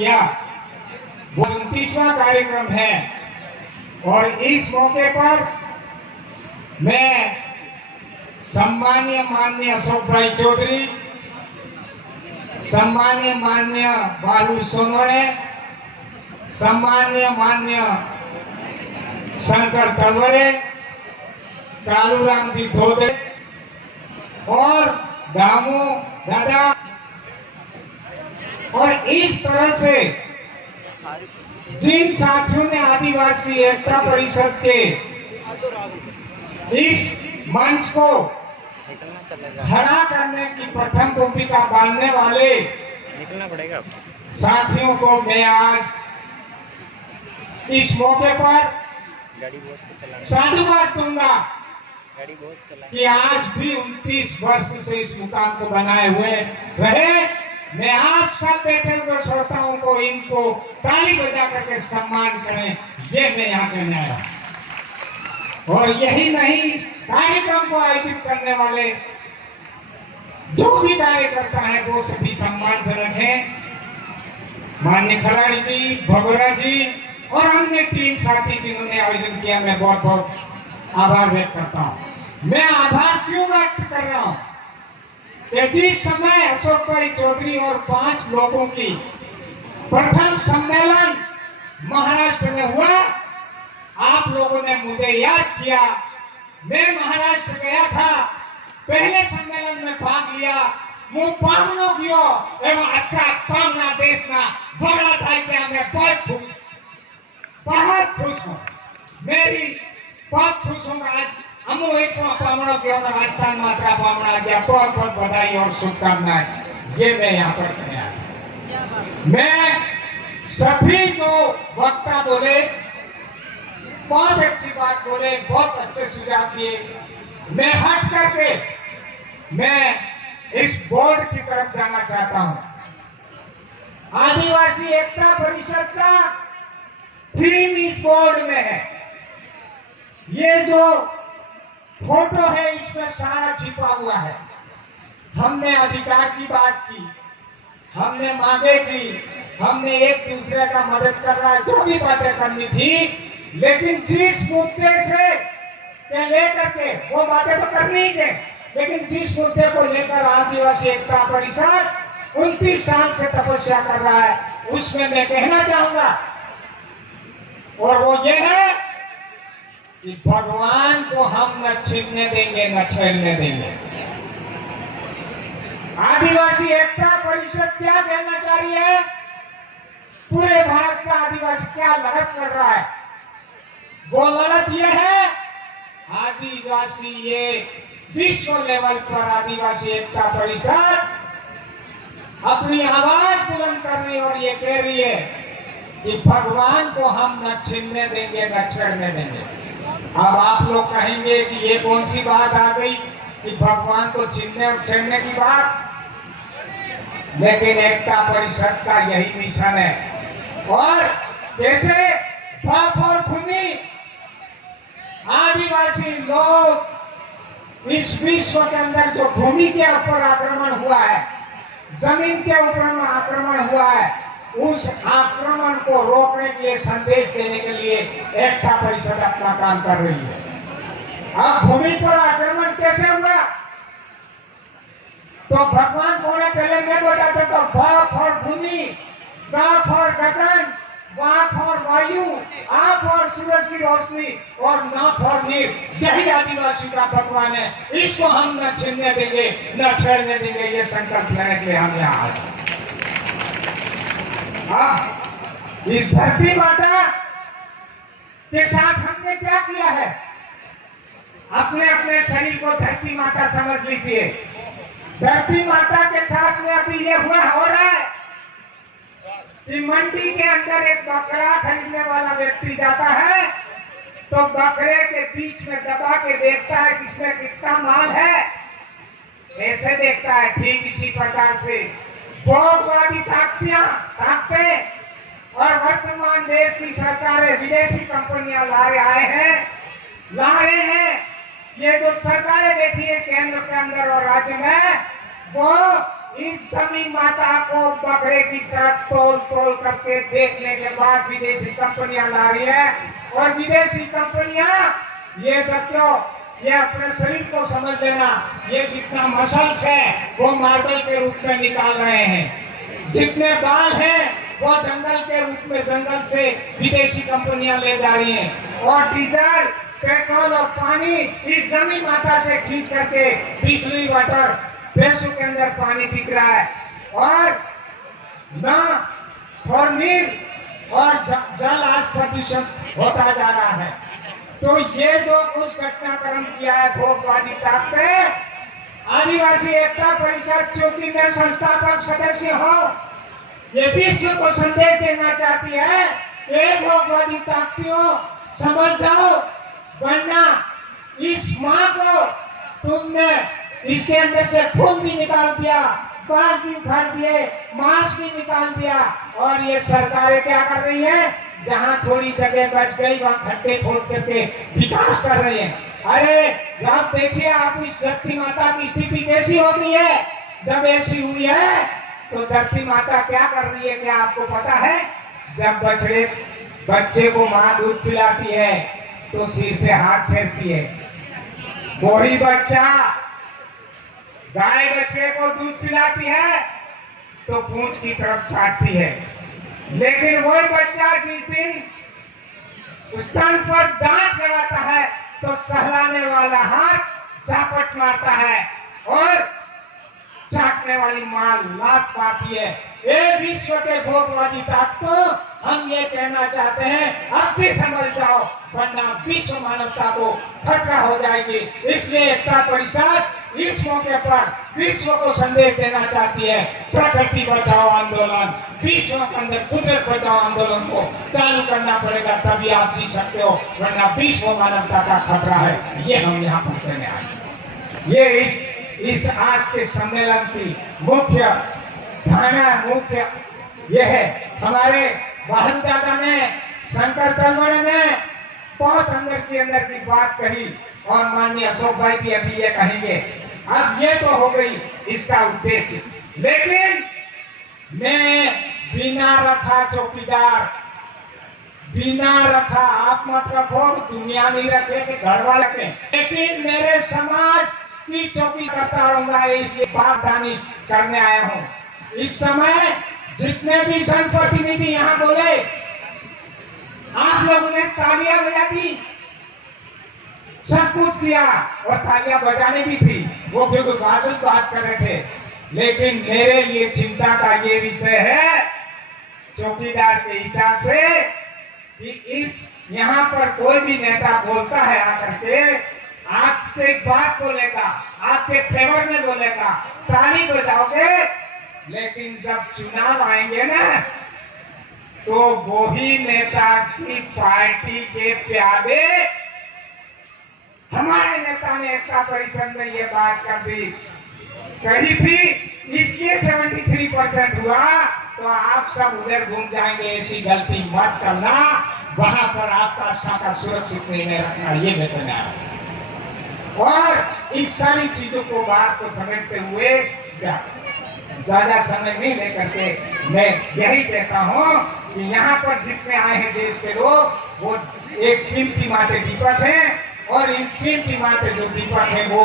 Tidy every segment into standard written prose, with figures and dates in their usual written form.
किया। वो 29वां कार्यक्रम है और इस मौके पर मैं सम्मानीय माननीय अशोक भाई चौधरी, सम्मानीय माननीय बालू सोनवणे, सम्मानीय माननीय शंकर तलवड़े, कालूराम जी धोदे और दामू दादा और इस तरह से जिन साथियों ने आदिवासी एकता परिषद के इस मंच को खड़ा करने की प्रथम भूमिका बांधने वाले साथियों को मैं आज इस मौके पर साधुवाद दूंगा कि आज भी 29 वर्ष से इस मुकाम को बनाए हुए रहे। मैं आप सब बैठे हुए श्रोताओं को इनको ताली बजा करके सम्मान करें, ये मैं यहाँ कहने आया। और यही नहीं, इस कार्यक्रम को आयोजित करने वाले जो भी कार्यकर्ता है वो सभी सम्मानजनक हैं। माननीय खराड़ी जी, भगोरा जी और अन्य टीम साथी जिन्होंने आयोजन किया, मैं बहुत बहुत आभार व्यक्त करता हूँ। मैं आभार क्यों व्यक्त कर रहा हूँ कि जिस समय अशोक भाई चौधरी और 5 लोगों की प्रथम सम्मेलन महाराष्ट्र में हुआ, आप लोगों ने मुझे याद किया। मैं महाराष्ट्र गया था, पहले सम्मेलन में भाग लिया। હું પામનો ગયો એમાં આખા પામના દેશના વડા થાય ત્યાં मैं बहुत खुश हूँ। मेरी बहुत खुश हूँ। आज हम एक पामणो गयो और राजस्थान मात्रा पामणा गया। बहुत बहुत बधाई और शुभकामनाएं। ये मैं यहाँ पर कहने आया। मैं सभी जो वक्ता बोले बहुत अच्छी बात बोले, बहुत अच्छे सुझाव दिए। मैं हट करके मैं इस बोर्ड की तरफ जाना चाहता हूं। आदिवासी एकता परिषद का थीम इस बोर्ड में है। ये जो फोटो है इसमें सारा छिपा हुआ है। हमने अधिकार की बात की, हमने मांगे की, हमने एक दूसरे का मदद कर रहा है, जो भी बातें करनी थी, लेकिन जिस मुद्दे से लेकर के वो बातें तो करनी ही है, लेकिन जिस मुद्दे को लेकर आदिवासी एकता परिषद 29 साल से तपस्या कर रहा है, उसमें मैं कहना चाहूंगा और वो ये है कि भगवान को हम न छीनने देंगे न छेड़ने देंगे। आदिवासी एकता परिषद क्या कहना चाह रही है? पूरे भारत का आदिवासी क्या लड़त कर रहा है? वो लड़त ये है, आदिवासी ये विश्व लेवल पर आदिवासी एकता परिषद अपनी आवाज बुलंद कर रही है और ये कह रही है कि भगवान को हम न छीनने देंगे न छेड़ने देंगे। अब आप लोग कहेंगे कि ये कौन सी बात आ गई कि भगवान को छीनने और छेड़ने की बात, लेकिन एकता परिषद का यही मिशन है। और कैसे पाप और भूमि आदिवासी लोग इस विश्व के अंदर जो भूमि के ऊपर आक्रमण हुआ है, जमीन के ऊपर आक्रमण हुआ है, उस आक्रमण को रोकने के लिए, संदेश देने के लिए एकता परिषद अपना काम कर रही है। अब भूमि पर आक्रमण कैसे हुआ? तो भगवान कौन है? पहले मैं बताता था, भ फॉर भूमि, ग फॉर गगन, वा फॉर वायु, आ फॉर सूरज की रोशनी और न फॉर नीर। यही आदिवासी का भगवान है। इसको हम न छीनने देंगे न छेड़ने देंगे, ये संकल्प लेने के लिए हम यहाँ आए। इस धरती माता के साथ हमने क्या किया है? अपने अपने शरीर को धरती माता समझ लीजिए। धरती माता के साथ में अभी ये हो रहा है कि मंडी के अंदर एक बकरा खरीदने वाला व्यक्ति जाता है तो बकरे के बीच में दबा के देखता है कि इसमें कितना माल है। ऐसे देखता है। ठीक इसी प्रकार से भोगवादी ताकतें और वर्तमान देश की सरकारें, विदेशी कंपनियां ला रहे हैं। ये जो सरकारें बैठी है केंद्र के अंदर और राज्य में, वो इस जमीन माता को बकरे की तरह तोल तोल करके देखने के बाद विदेशी कंपनियां ला रही है। और विदेशी कंपनियां ये सत्यो, ये अपने शरीर को समझ लेना, ये जितना मसल्स है वो मार्बल के रूप में निकाल रहे हैं, जितने बाल हैं वो जंगल के रूप में जंगल से विदेशी कंपनियां ले जा रही हैं। और डीजल, पेट्रोल और पानी इस जमीन माता से खींच करके बिजली वाटर भैंसों के अंदर पानी बिक रहा है। और ना और नीर और जल आज प्रदूषित होता जा रहा है। तो ये जो उस घटनाक्रम किया है भोगवादी ताकतें, आदिवासी एकता परिषद चूंकि मैं संस्थापक सदस्य हूँ, ये विश्व को संदेश देना चाहती है कि भोगवादी ताकतियों समझ जाओ, वरना इस माँ को तुमने इसके अंदर से खून भी निकाल दिया, बाल भी उखाड़ दिए, मांस भी निकाल दिया। और ये सरकारें क्या कर रही हैं, जहां थोड़ी जगह बच गई वहां खड्डे खोद करके विकास कर रही हैं। अरे जब देखिए आप इस धरती माता की स्थिति कैसी हो गई है, जब ऐसी हुई है तो धरती माता क्या कर रही है, क्या आपको पता है? जब बच्चे को माँ दूध पिलाती है तो सिर पे हाथ फेरती है। वही बच्चा गाय बच्चे को दूध पिलाती है तो पूंछ की तरफ चाटती है। लेकिन वही बच्चा जिस दिन स्तन पर दांत लगाता है तो सहलाने वाला हाथ चापट मारता है और चाटने वाली मां लात पाती है। ये विश्व के भोगवादी ताकतों, हम ये कहना चाहते हैं अब भी समझ जाओ, वरना विश्व मानवता को खतरा हो जाएगी। इसलिए एकता परिषद इस मौके पर विश्व को संदेश देना चाहती है, प्रकृति बचाओ आंदोलन, विश्व के अंदर कुदरत बचाओ आंदोलन को चालू करना पड़ेगा, तभी आप जी सकते हो, वरना विश्व मानवता का खतरा है। ये हम यहाँ पर कहने आए। ये इस आज के सम्मेलन की मुख्य धारणा, मुख्य यह है। हमारे बहादुर दादा ने, शंकर तलवाड़े ने बहुत अंदर की बात कही और माननीय अशोक भाई भी अभी ये कहेंगे। अब ये तो हो गई इसका उद्देश्य, लेकिन मैं बिना रखा चौकीदार, बिना रखा आप मत रखो, दुनिया नहीं रखे कि घर वाले रखे, लेकिन मेरे समाज की चौकी करता रहूंगा, इसलिए बागदानी करने आया हूँ। इस समय जितने भी जनप्रतिनिधि यहाँ बोले, आप लोगों ने तालियां बजा दी, सब कुछ किया और तालियां बजाने भी थी, वो क्योंकि बात कर रहे थे। लेकिन मेरे लिए चिंता का ये विषय है चौकीदार के हिसाब से कि इस यहाँ पर कोई भी नेता बोलता है आकर के, आपके बात बोलेगा, आपके फेवर में बोलेगा, ताली बजाओगे, लेकिन जब चुनाव आएंगे ना तो वही नेता की पार्टी के प्यादे, हमारे नेता ने एकता परिषद में ये बात कही थी, इसलिए 73% हुआ, तो आप सब उधर घूम जाएंगे, ऐसी गलती मत करना, वहां पर आपका शाखा सुरक्षित नहीं रखना, ये बेहतर है। और इस सारी चीजों को बात को समझते हुए ज्यादा समय नहीं लेकर के मैं यही कहता हूँ कि यहाँ पर जितने आए हैं देश के लोग, वो एक कीमती माते दीपक हैं और इन कीमती माते जो दीपक हैं वो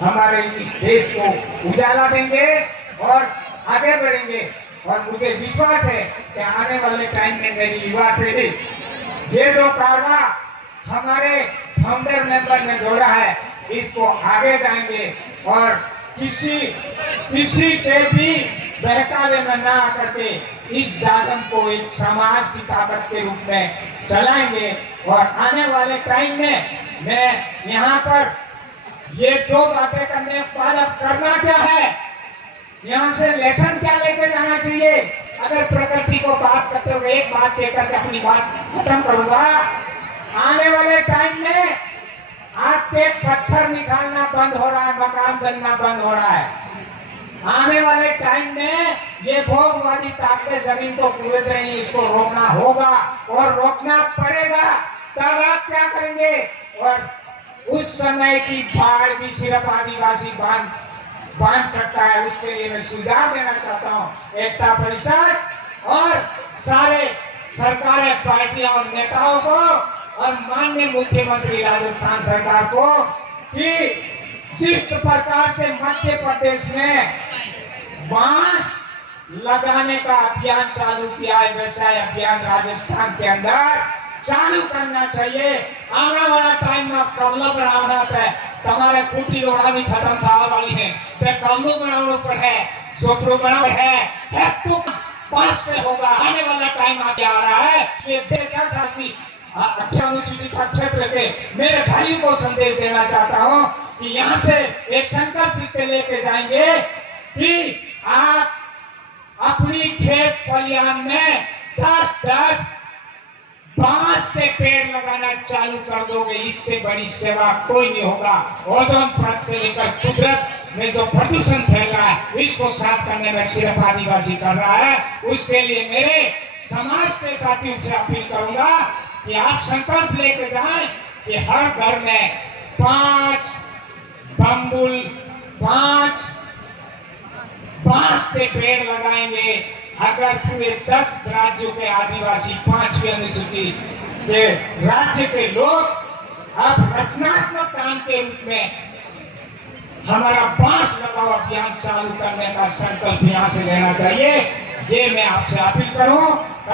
हमारे इस देश को उजाला देंगे और आगे बढ़ेंगे। और मुझे विश्वास है कि आने वाले टाइम में मेरी युवा पीढ़ी ये जो कारवा हमारे फाउंडर मेंबर ने जोड़ा है, इसको आगे जाएंगे और किसी के भी बहकावे में ना आकर के इस शासन को एक समाज की ताकत के रूप में चलाएंगे। और आने वाले टाइम में मैं यहाँ पर ये दो बातें करने वाला करना क्या है, यहाँ से लेसन क्या लेके जाना चाहिए। अगर प्रकृति को बात करते हुए एक बात कहकर के अपनी बात खत्म करूंगा, आने वाले टाइम में आपके पत्थर निकालना बंद हो रहा है, मकान बनना बंद हो रहा है। आने वाले टाइम में ये भोगवादी ताकतें जमीन को कूद रही है, इसको रोकना होगा और रोकना पड़ेगा। तब आप क्या करेंगे? और उस समय की बाढ़ भी सिर्फ आदिवासी बांध बांध सकता है, उसके लिए मैं सुझाव देना चाहता हूँ एकता परिषद और सारे सरकारें, पार्टियों और नेताओं को और माननीय मुख्यमंत्री राजस्थान सरकार को कि जिस प्रकार से मध्य प्रदेश में बांस लगाने का अभियान चालू किया है, वैसा अभियान राजस्थान के अंदर चालू करना चाहिए। आने वाला टाइम में कमला बनाना है, તમારે કુટી રોડાની ખતમ થવા વાળી है, તે કમલું बनाना पर है, सोपरू बनाना है, हेतु पास से होगा। आने वाला टाइम आगे आ रहा है। ये बेजासासी अनुसूचित क्षेत्र के मेरे भाइयों को संदेश देना चाहता हूँ कि यहाँ से एक संकल्प लेके जाएंगे कि आप अपनी खेत खलिहान में 10-10 बांस के पेड़ लगाना चालू कर दोगे, इससे बड़ी सेवा कोई नहीं होगा। ओजोन परत से लेकर कुदरत में जो प्रदूषण फैल रहा है, इसको साफ करने में सिर्फ आदिवासी कर रहा है। उसके लिए मेरे समाज के साथियों से अपील करूंगा कि आप संकल्प लेके जाएं कि हर घर में 5 बम्बुल 5 बांस के पेड़ लगाएंगे। अगर पूरे 10 राज्यों के आदिवासी 5वीं अनुसूची के राज्य के लोग अब रचनात्मक काम के रूप में हमारा बांस लगाओ अभियान चालू करने का संकल्प यहाँ से लेना चाहिए। ये मैं आपसे अपील कर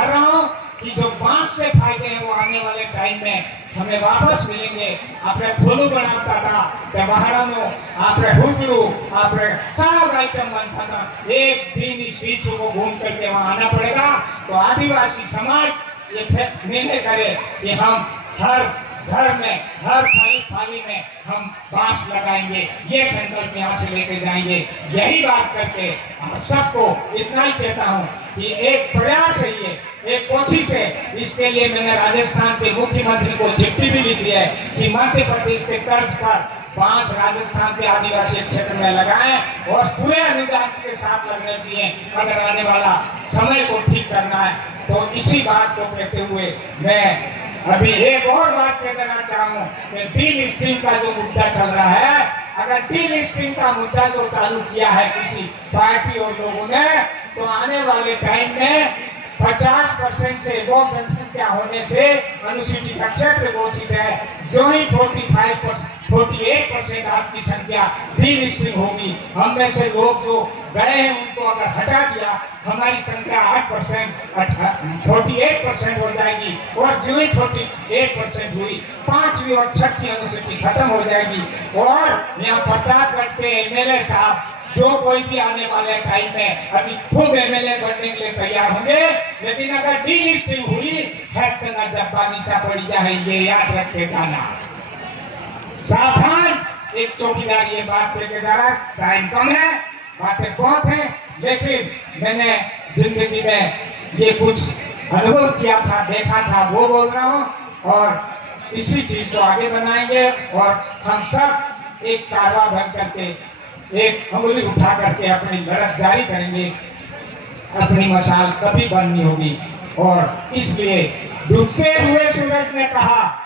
रहा हूँ कि जो बांस से फायदे हैं वो आने वाले टाइम में हमें वापस मिलेंगे। आपने फूलू बनाता था, त्यौहारों आपने हुबलू आपने सब आइटम बनता था। एक दिन इस विश्व को घूम करके वहां आना पड़ेगा। तो आदिवासी समाज ये निर्णय करे कि हम हर घर में, हर थाली में हम बांस लगाएंगे। ये संकल्प यहाँ से लेके जाएंगे। यही बात करके आप सबको इतना ही कहता हूँ कि एक प्रयास है, ये एक कोशिश है। इसके लिए मैंने राजस्थान के मुख्यमंत्री को चिट्ठी भी लिखी है कि मध्य प्रदेश के तर्ज पर बांस राजस्थान के आदिवासी क्षेत्र में लगाएं और पूरे अनुदान के साथ लगने चाहिए। अगर आने वाला समय को ठीक करना है तो इसी बात को कहते हुए मैं अभी एक और बात कह देना चाहूँ कि डीलिस्टिंग का जो मुद्दा चल रहा है, अगर डीलिस्टिंग का मुद्दा जो चालू किया है किसी पार्टी और लोगों ने, तो आने वाले टाइम में 50% से वो जनसंख्या होने से अनुसूचित क्षेत्र घोषित है। जो ही 48% आपकी संख्या डीलिस्टिंग होगी, हम में से लोग जो गए हैं उनको अगर हटा दिया, हमारी संख्या 48% हो जाएगी। और जो ही 48% हुई, 5वीं और 6वीं अनुसूची खत्म हो जाएगी। और यहाँ प्रतापगढ़ के एमएलए साहब जो कोई भी आने वाले टाइम में अभी खूब एमएलए बनने के लिए तैयार होंगे, लेकिन अगर डीलिस्टिंग हुई है तो न जब्बा निशा पड़ी जाएंगे, याद रखे जाना। सावधान। एक चौकीदार ये बात लेके जा रहा है, टाइम कम है, बातें बहुत हैं, लेकिन मैंने जिंदगी में ये कुछ अनुभव किया था, देखा था, वो बोल रहा हूँ। और इसी चीज को आगे बनाएंगे और हम सब एक कारवा बन करके, एक अंगुली उठा करके अपनी लड़त जारी करेंगे। अपनी मशाल कभी बंद नहीं होगी। और इसलिए डूबते हुए सूरज ने कहा,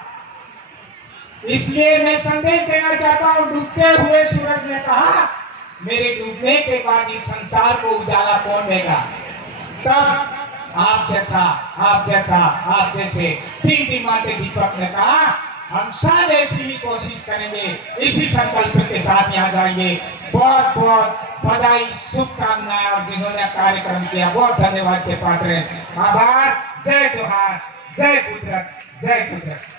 इसलिए मैं संदेश देना चाहता हूँ, डूबते हुए सूरज ने कहा, मेरे डूबने के बाद इस संसार को उजाला कौन देगा? तब आप जैसे टिमटिमाते दीपक ने कहा, हम सब ऐसी ही कोशिश करेंगे, इसी संकल्प के साथ यहाँ जाएंगे। बहुत बहुत बधाई, शुभकामनाएं। और जिन्होंने कार्यक्रम किया बहुत धन्यवाद के पात्र हैं। आभार। जय जोहार, जय गुजरात, जय गुजरात।